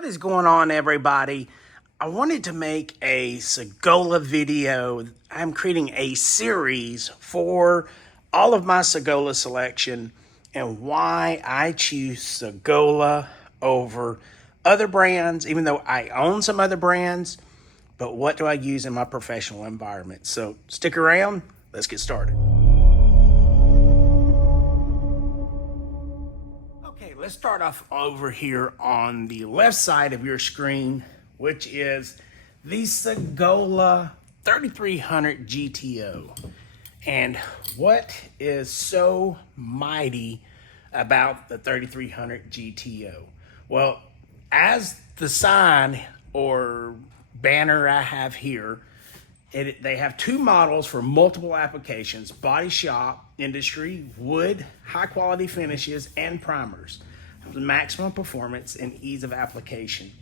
What is going on, everybody? I wanted to make a Sagola video. I'm creating a series for all of my Sagola selection and why I choose Sagola over other brands, even though I own some other brands, but what do I use in my professional environment? So stick around, let's get started. Okay, let's start off over here on the left side of your screen, which is the Sagola 3300 GTO. And what is so mighty about the 3300 GTO? Well, as the sign or banner I have here, they have two models for multiple applications: body shop, industry, wood, high quality finishes, and primers. Maximum performance and ease of application.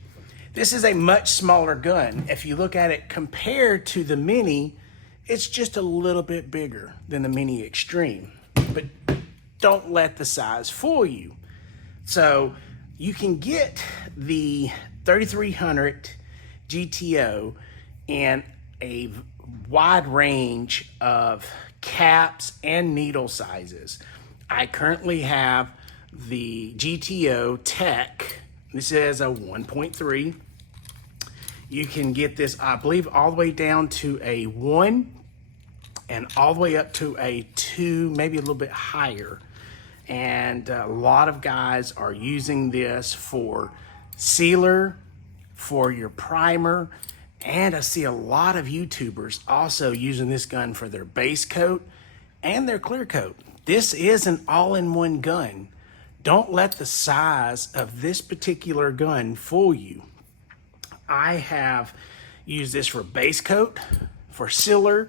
This is a much smaller gun. If you look at it compared to the Mini, it's just a little bit bigger than the Mini Xtreme. But don't let the size fool you. So you can get the 3300 GTO in a wide range of caps and needle sizes. I currently have the GTO Tech. This is a 1.3. You can get this, I believe, all the way down to a 1 and all the way up to a 2, maybe a little bit higher. And a lot of guys are using this for sealer, for your primer, and I see a lot of YouTubers also using this gun for their base coat and their clear coat. This is an all-in-one gun. Don't let the size of this particular gun fool you. I have used this for base coat, for sealer,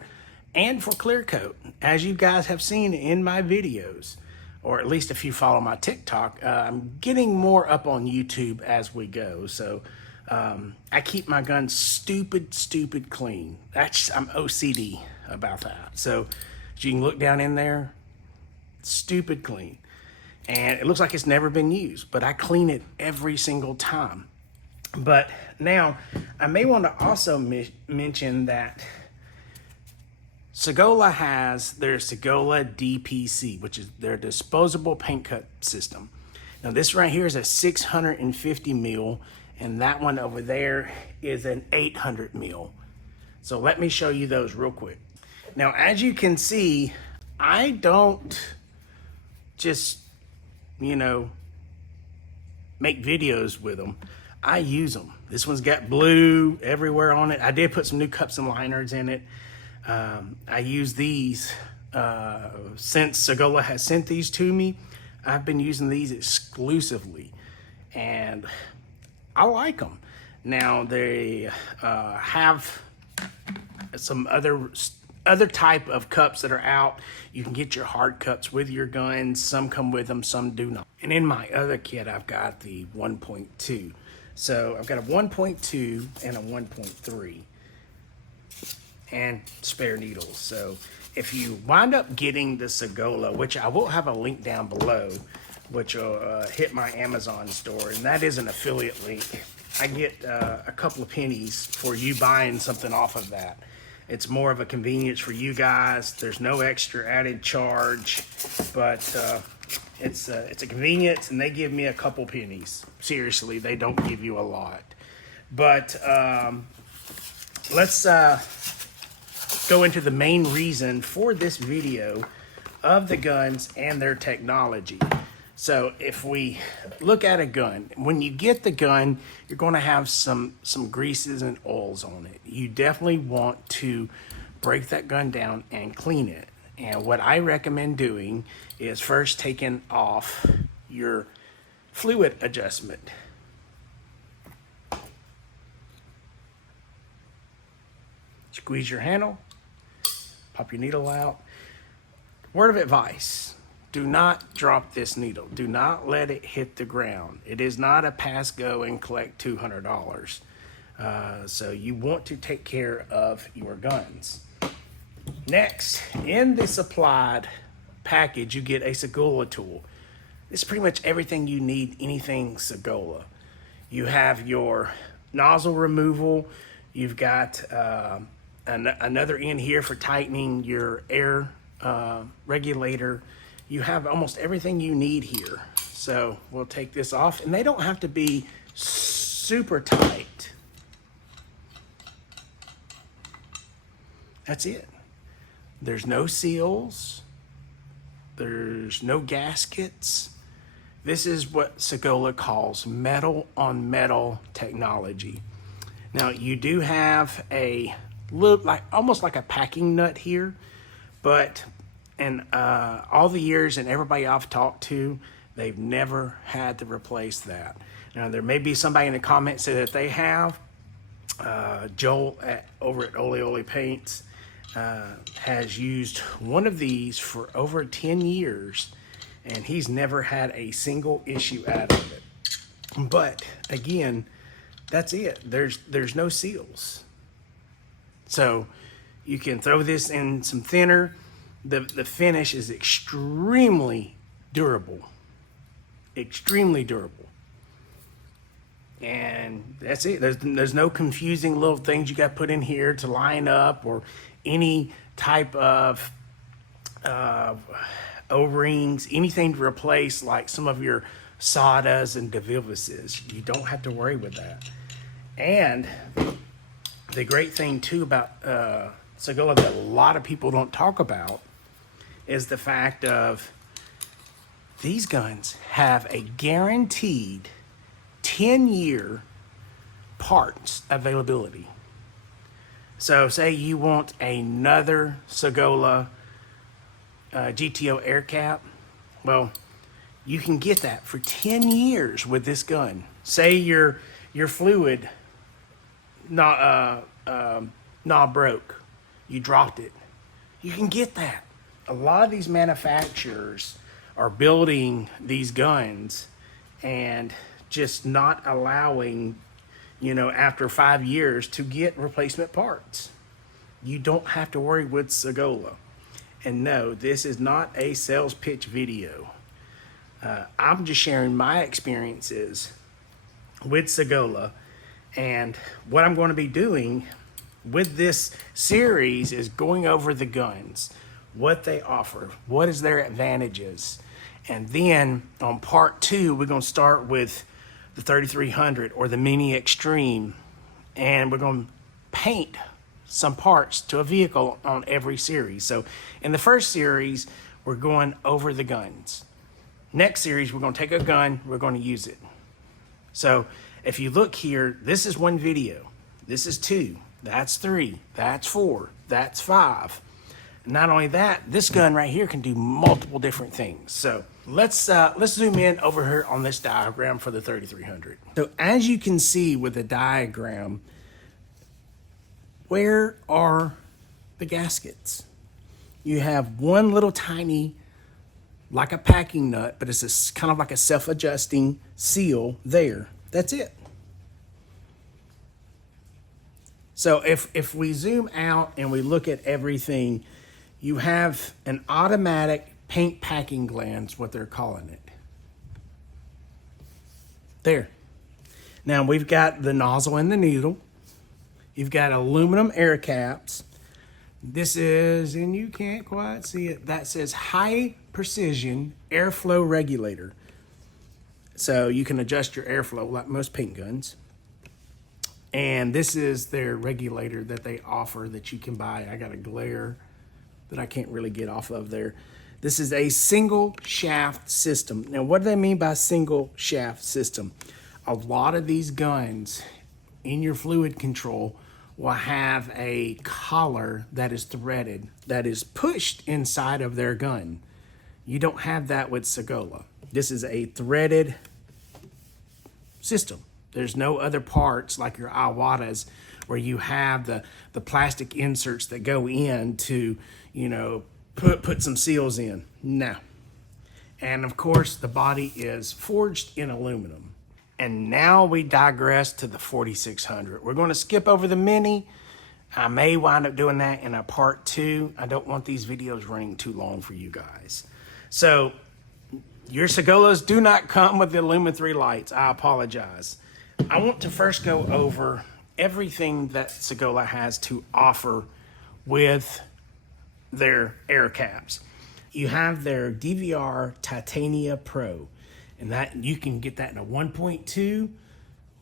and for clear coat. As you guys have seen in my videos, or at least if you follow my TikTok, I'm getting more up on YouTube as we go. So I keep my gun stupid clean. I'm OCD about that. So as you can look down in there, stupid clean. And it looks like it's never been used, but I clean it every single time. But now I may want to also mention that Sagola has their Sagola DPC, which is their disposable paint cut system. Now this right here is a 650 mil, and that one over there is an 800 mil. So let me show you those real quick. Now, as you can see, I don't just, make videos with them. I use them. This one's got blue everywhere on it. I did put some new cups and liners in it. I use these since Sagola has sent these to me. I've been using these exclusively, and I like them. Now they have some other type of cups that are out. You can get your hard cups with your guns. Some come with them, some do not. And in my other kit, I've got the 1.2. So I've got a 1.2 and a 1.3 and spare needles. So if you wind up getting the Sagola, which I will have a link down below, which will hit my Amazon store, and that is an affiliate link. I get a couple of pennies for you buying something off of that. It's more of a convenience for you guys. There's no extra added charge, but it's a convenience, and they give me a couple pennies. Seriously, they don't give you a lot. But let's go into the main reason for this video of the guns and their technology. So if we look at a gun, when you get the gun, you're going to have some greases and oils on it. You definitely want to break that gun down and clean it. And what I recommend doing is first taking off your fluid adjustment. Squeeze your handle, pop your needle out. Word of advice: do not drop this needle. Do not let it hit the ground. It is not a pass, go, and collect $200. So you want to take care of your guns. Next, in the supplied package, you get a Sagola tool. It's pretty much everything you need, anything Sagola. You have your nozzle removal. You've got another end here for tightening your air regulator. You have almost everything you need here. So we'll take this off, and they don't have to be super tight. That's it. There's no seals. There's no gaskets. This is what Sagola calls metal on metal technology. Now you do have a look like almost like a packing nut here, but in all the years and everybody I've talked to, they've never had to replace that. Now there may be somebody in the comments say that they have. Joel over at Ole Paints has used one of these for over 10 years, and he's never had a single issue out of it. But again, that's it. There's no seals. So you can throw this in some thinner. The finish is extremely durable. Extremely durable. And that's it. There's no confusing little things you got to put in here to line up, or any type of O-rings, anything to replace like some of your Sadas and DeVilbises. You don't have to worry with that. And the great thing too about Sagola that a lot of people don't talk about is the fact of these guns have a guaranteed 10-year parts availability. So say you want another Sagola GTO air cap, well, you can get that for 10 years with this gun. Say your fluid knob broke, you dropped it, you can get that. A lot of these manufacturers are building these guns and just not allowing, after 5 years to get replacement parts. You don't have to worry with Sagola. And no, this is not a sales pitch video. I'm just sharing my experiences with Sagola, and what I'm going to be doing with this series is going over the guns, what they offer, what is their advantages. And then on part 2, we're going to start with the 3300 or the Mini Xtreme, and we're going to paint some parts to a vehicle on every series. So in the first series, we're going over the guns. Next series, we're going to take a gun, we're going to use it. So if you look here, this is one video. This is 2, that's 3, that's 4, that's 5. Not only that, this gun right here can do multiple different things. So let's zoom in over here on this diagram for the 3300. So as you can see with the diagram, where are the gaskets? You have one little tiny, like a packing nut, but it's kind of like a self-adjusting seal there. That's it. So if we zoom out and we look at everything, you have an automatic paint packing gland, what they're calling it. There. Now we've got the nozzle and the needle. You've got aluminum air caps. This is, and you can't quite see it, that says high precision airflow regulator. So you can adjust your airflow like most paint guns. And this is their regulator that they offer that you can buy. I got a glare that I can't really get off of there. This is a single shaft system. Now, what do they mean by single shaft system? A lot of these guns in your fluid control will have a collar that is threaded, that is pushed inside of their gun. You don't have that with Sagola. This is a threaded system. There's no other parts like your Iwatas where you have the plastic inserts that go in to, put some seals in. No. And of course, the body is forged in aluminum. And now we digress to the 4600. We're going to skip over the Mini. I may wind up doing that in a part 2. I don't want these videos running too long for you guys. So your Sagolas do not come with the Lumen 3 lights. I apologize. I want to first go over everything that Sagola has to offer with their air caps. You have their DVR Titania Pro, and that you can get that in a 1.2,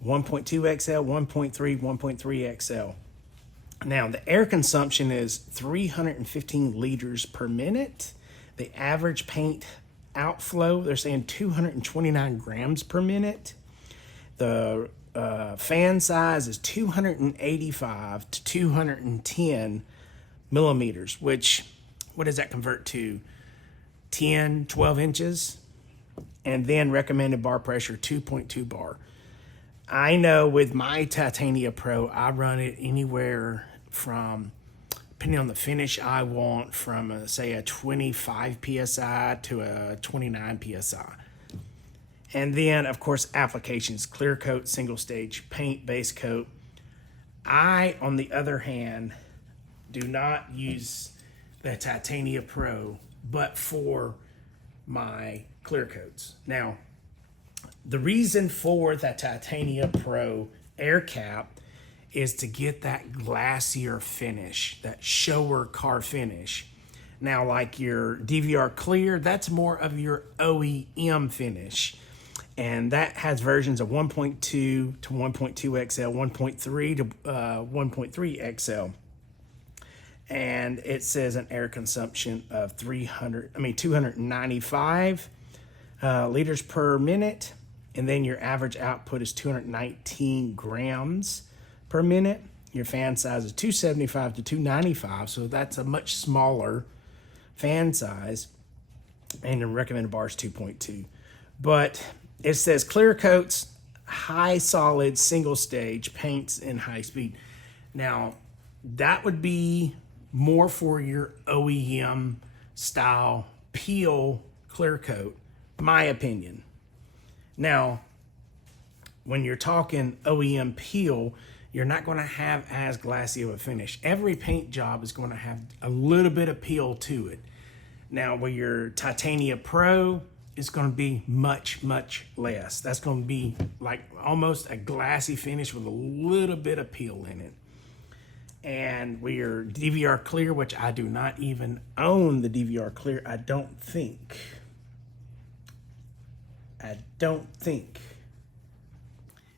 1.2 XL, 1.3, 1.3 XL. Now, the air consumption is 315 liters per minute. The average paint outflow, they're saying 229 grams per minute. The fan size is 285 to 210 millimeters, which, what does that convert to? 10, 12 inches? And then recommended bar pressure, 2.2 bar. I know with my Titania Pro, I run it anywhere from, depending on the finish I want, from say a 25 PSI to a 29 PSI. And then, of course, applications, clear coat, single stage, paint, base coat. I, on the other hand, do not use the Titania Pro, but for my clear coats. Now, the reason for the Titania Pro air cap is to get that glassier finish, that shower car finish. Now, like your DVR Clear, that's more of your OEM finish. And that has versions of 1.2 to 1.2 XL, 1.3 to 1.3 XL. And it says an air consumption of 295 liters per minute. And then your average output is 219 grams per minute. Your fan size is 275 to 295, so that's a much smaller fan size. And the recommended bar is 2.2. But it says clear coats, high solid, single stage, paints, and high speed. Now, that would be more for your OEM style peel clear coat, my opinion. Now, when you're talking OEM peel, you're not going to have as glassy of a finish. Every paint job is going to have a little bit of peel to it. Now, with your Titania Pro, it's going to be much, much less. That's going to be like almost a glassy finish with a little bit of peel in it. And with your DVR Clear, which I do not even own the DVR Clear, I don't think.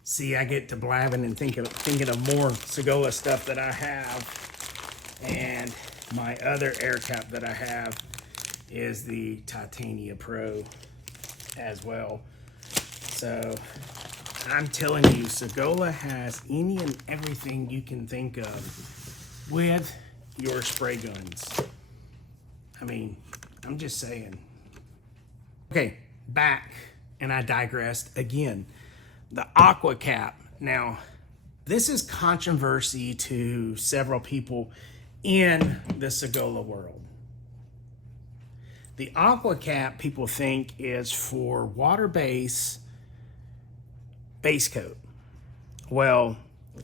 See, I get to blabbing and thinking of more Sagola stuff that I have. And my other air cap that I have is the Titania Pro as well. So I'm telling you, Sagola has any and everything you can think of with your spray guns. I mean, I'm just saying. Okay, back, and I digressed again. The aqua cap. Now, this is controversy to several people in the Sagola world. The aqua cap, people think, is for water-based base coat. Well,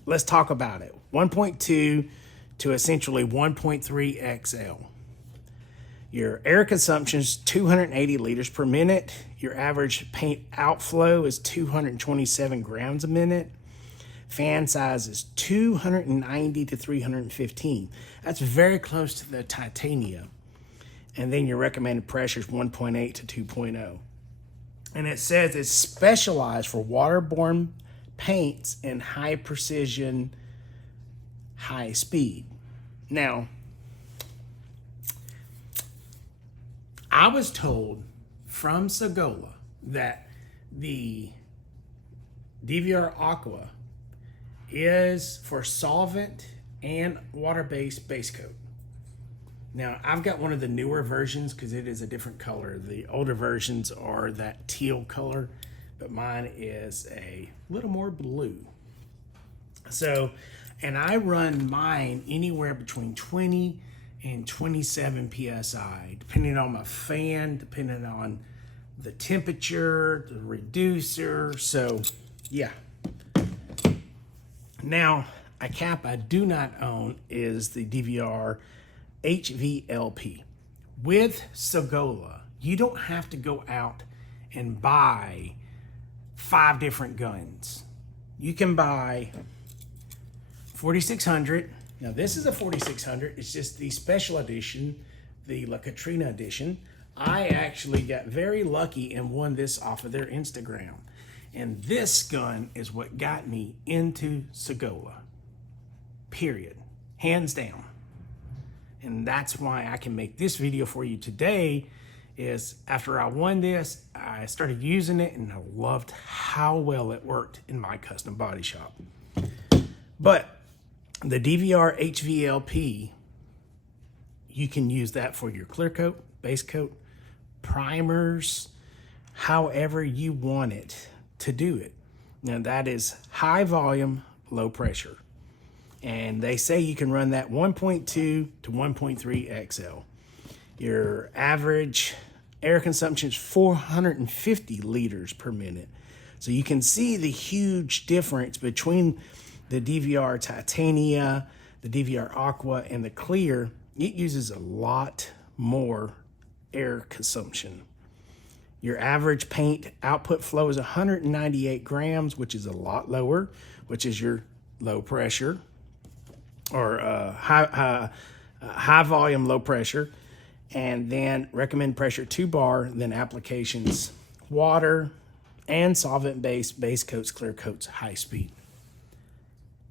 let's talk about it. 1.2 to essentially 1.3 XL. Your air consumption is 280 liters per minute. Your average paint outflow is 227 grams a minute. Fan size is 290 to 315. That's very close to the Titania. And then your recommended pressure is 1.8 to 2.0. And it says it's specialized for waterborne paints and high precision, high speed. Now, I was told from Sagola that the DVR Aqua is for solvent and water-based base coat. Now, I've got one of the newer versions because it is a different color. The older versions are that teal color, but mine is a little more blue. So, and I run mine anywhere between 20 and 27 PSI, depending on my fan, depending on the temperature, the reducer. So, yeah. Now, a cap I do not own is the DVR HVLP. With Sagola, you don't have to go out and buy 5 different guns. you can buy 4600. Now this is a 4600. It's just the special edition, the La Katrina edition. I actually got very lucky and won this off of their Instagram. And this gun is what got me into Sagola, period, hands down. And that's why I can make this video for you today. Is after I won this, I started using it and I loved how well it worked in my custom body shop. But the DVR HVLP, you can use that for your clear coat, base coat, primers, however you want it to do it. Now that is high volume, low pressure. And they say you can run that 1.2 to 1.3 XL. Your average air consumption is 450 liters per minute. So you can see the huge difference between the DVR Titania, the DVR Aqua, and the Clear. It uses a lot more air consumption. Your average paint output flow is 198 grams, which is a lot lower, which is your low pressure or high volume, low pressure. And then recommend pressure 2 bar, then applications, water and solvent base coats, clear coats, high speed.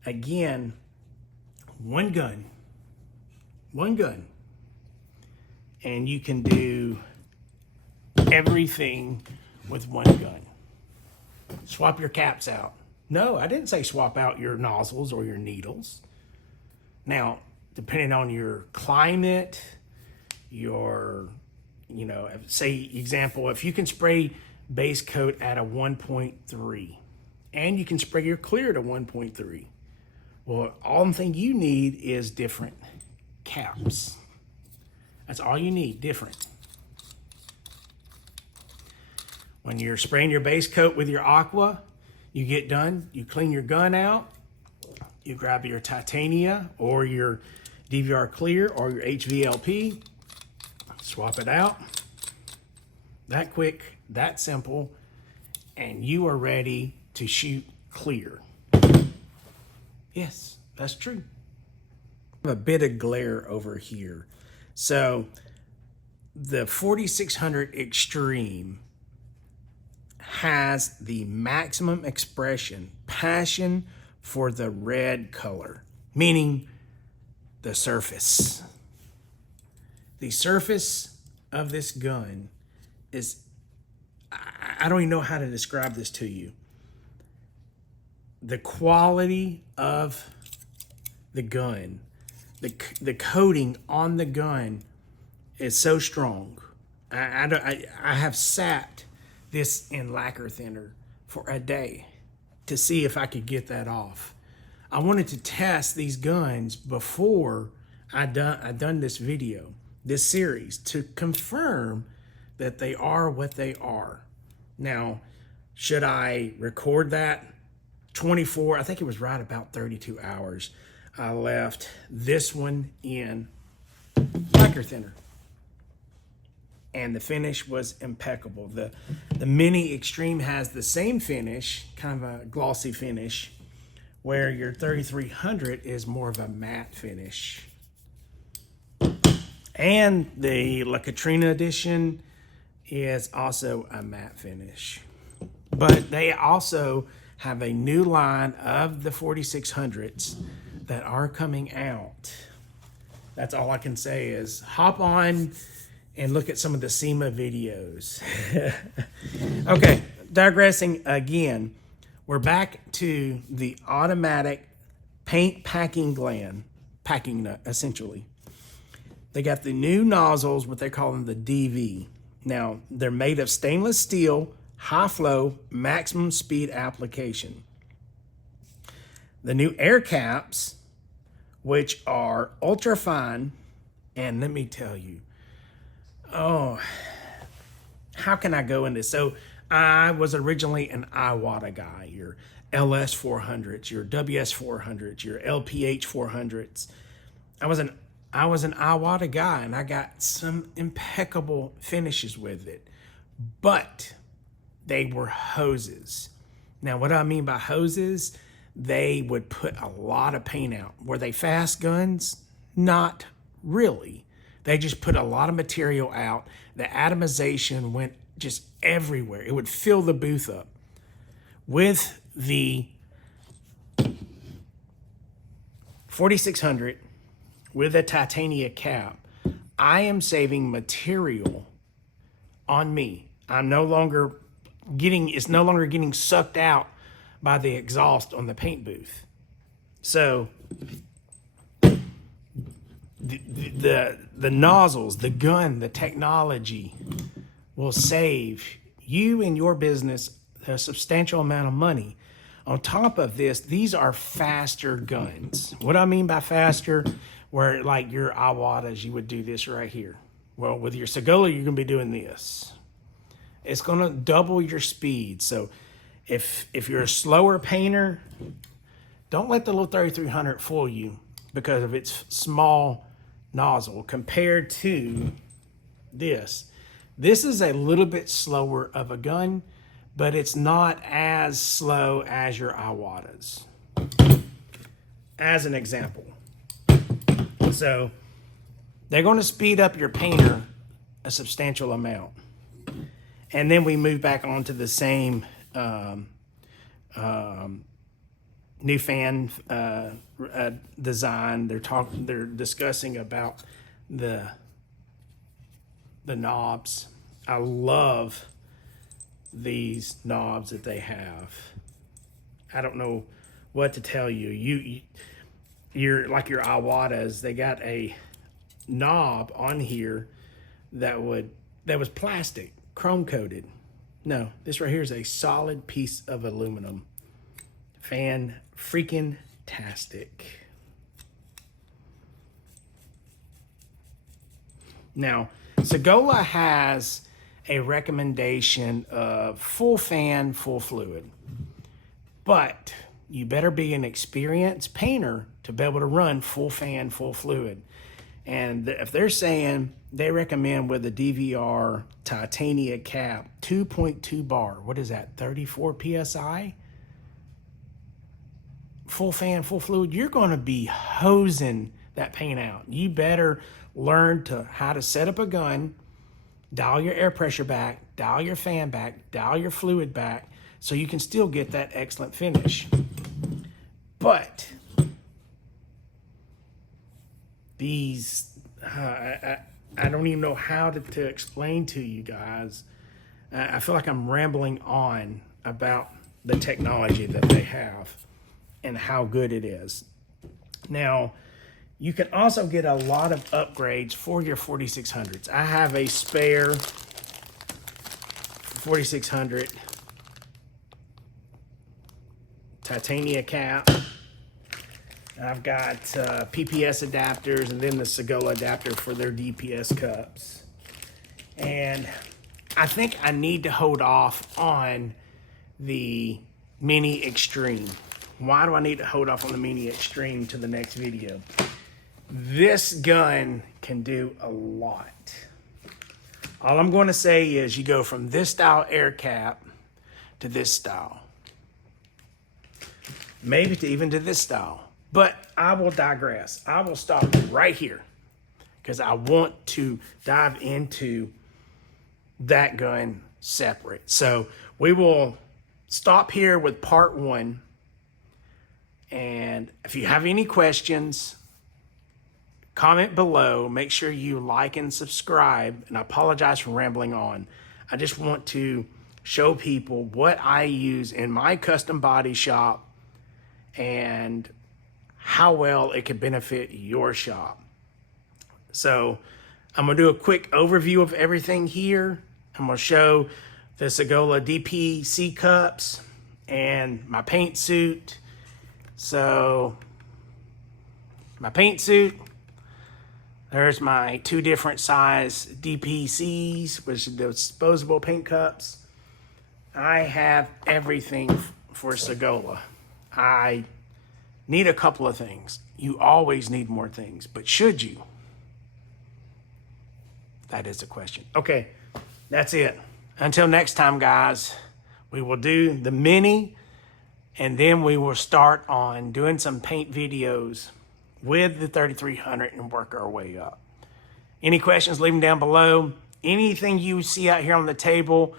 Again, one gun, and you can do everything with one gun. Swap your caps out. No, I didn't say swap out your nozzles or your needles. Now, depending on your climate, your, say example, if you can spray base coat at a 1.3 and you can spray your clear at a 1.3, well, all thing you need is different caps. That's all you need, different. When you're spraying your base coat with your Aqua, you get done, you clean your gun out, you grab your Titania or your DVR Clear or your HVLP, swap it out. That quick, that simple, and you are ready to shoot clear. Yes, that's true. I have a bit of glare over here. So the 4600 Xtreme has the maximum expression, passion for the red color, meaning the surface. The surface of this gun is, I don't even know how to describe this to you. The quality of the gun, the coating on the gun is so strong. I have sat this in lacquer thinner for a day to see if I could get that off. I wanted to test these guns before I done this video, this series, to confirm that they are what they are. Now, should I record that 24, I think it was right about 32 hours. I left this one in lacquer thinner, and the finish was impeccable. The Mini Xtreme has the same finish, kind of a glossy finish, where your 3300 is more of a matte finish. And the La Katrina edition is also a matte finish. But they also have a new line of the 4600s that are coming out. That's all I can say is hop on and look at some of the SEMA videos. Okay, digressing again, we're back to the automatic paint packing nut, essentially. They got the new nozzles, what they call them the DV. Now, they're made of stainless steel, high flow, maximum speed application. The new air caps, which are ultra fine, and let me tell you, oh, how can I go into this? So I was originally an Iwata guy, your LS 400s, your WS 400s, your LPH 400s. I was an Iwata guy, and I got some impeccable finishes with it, but they were hoses. Now, what I mean by hoses, they would put a lot of paint out. Were they fast guns? Not really. They just put a lot of material out. The atomization went just everywhere. It would fill the booth up. With the 4600, with a titania cap, I am saving material on me. I'm no longer it's no longer getting sucked out by the exhaust on the paint booth. So the nozzles, the gun, the technology will save you and your business a substantial amount of money. On top of this, these are faster guns. What I mean by faster, where like your Iwatas, you would do this right here. Well, with your Sagola, you're gonna be doing this. It's gonna double your speed. So if you're a slower painter, don't let the little 3300 fool you because of its small nozzle compared to this. This is a little bit slower of a gun, but it's not as slow as your Iwatas. As an example. So they're going to speed up your painter a substantial amount. And then we move back onto the same new fan design. They're discussing about the knobs. I love these knobs that they have. I don't know what to tell you. You're like your Iwatas, they got a knob on here that was plastic, chrome coated. No, this right here is a solid piece of aluminum. Fan freaking tastic. Now, Sagola has a recommendation of full fan, full fluid. But you better be an experienced painter to be able to run full fan, full fluid. And if they're saying they recommend with a DVR titania cap, 2.2 bar, what is that, 34 PSI? Full fan, full fluid, you're gonna be hosing that paint out. You better learn how to set up a gun, dial your air pressure back, dial your fan back, dial your fluid back, so you can still get that excellent finish. But these, I don't even know how to explain to you guys. I feel like I'm rambling on about the technology that they have and how good it is. Now, you can also get a lot of upgrades for your 4600s. I have a spare 4600 titania cap. I've got PPS adapters and then the Sagola adapter for their DPS cups. And I think I need to hold off on the Mini Xtreme. Why do I need to hold off on the Mini Xtreme to the next video? This gun can do a lot. All I'm going to say is you go from this style air cap to this style. Maybe even to this style. But I will digress. I will stop right here because I want to dive into that gun separate. So we will stop here with part 1. And if you have any questions, comment below. Make sure you like and subscribe. And I apologize for rambling on. I just want to show people what I use in my custom body shop and how well it could benefit your shop. So I'm gonna do a quick overview of everything here. I'm gonna show the Sagola DPC cups and my paint suit. So my paint suit, there's my 2 different size DPCs, which are the disposable paint cups. I have everything for Sagola. I need a couple of things. You always need more things, but should you? That is the question. Okay, that's it. Until next time, guys, we will do the Mini And then we will start on doing some paint videos with the 3300 and work our way up. Any questions, leave them down below. Anything you see out here on the table,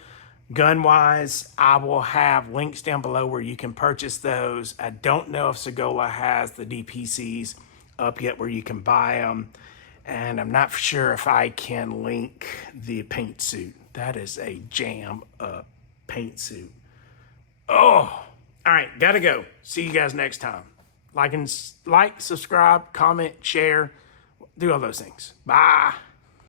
gun-wise, I will have links down below where you can purchase those. I don't know if Sagola has the DPCs up yet where you can buy them. And I'm not sure if I can link the paint suit. That is a jam-up paint suit. Oh, all right, gotta go. See you guys next time. Like, subscribe, comment, share, do all those things. Bye.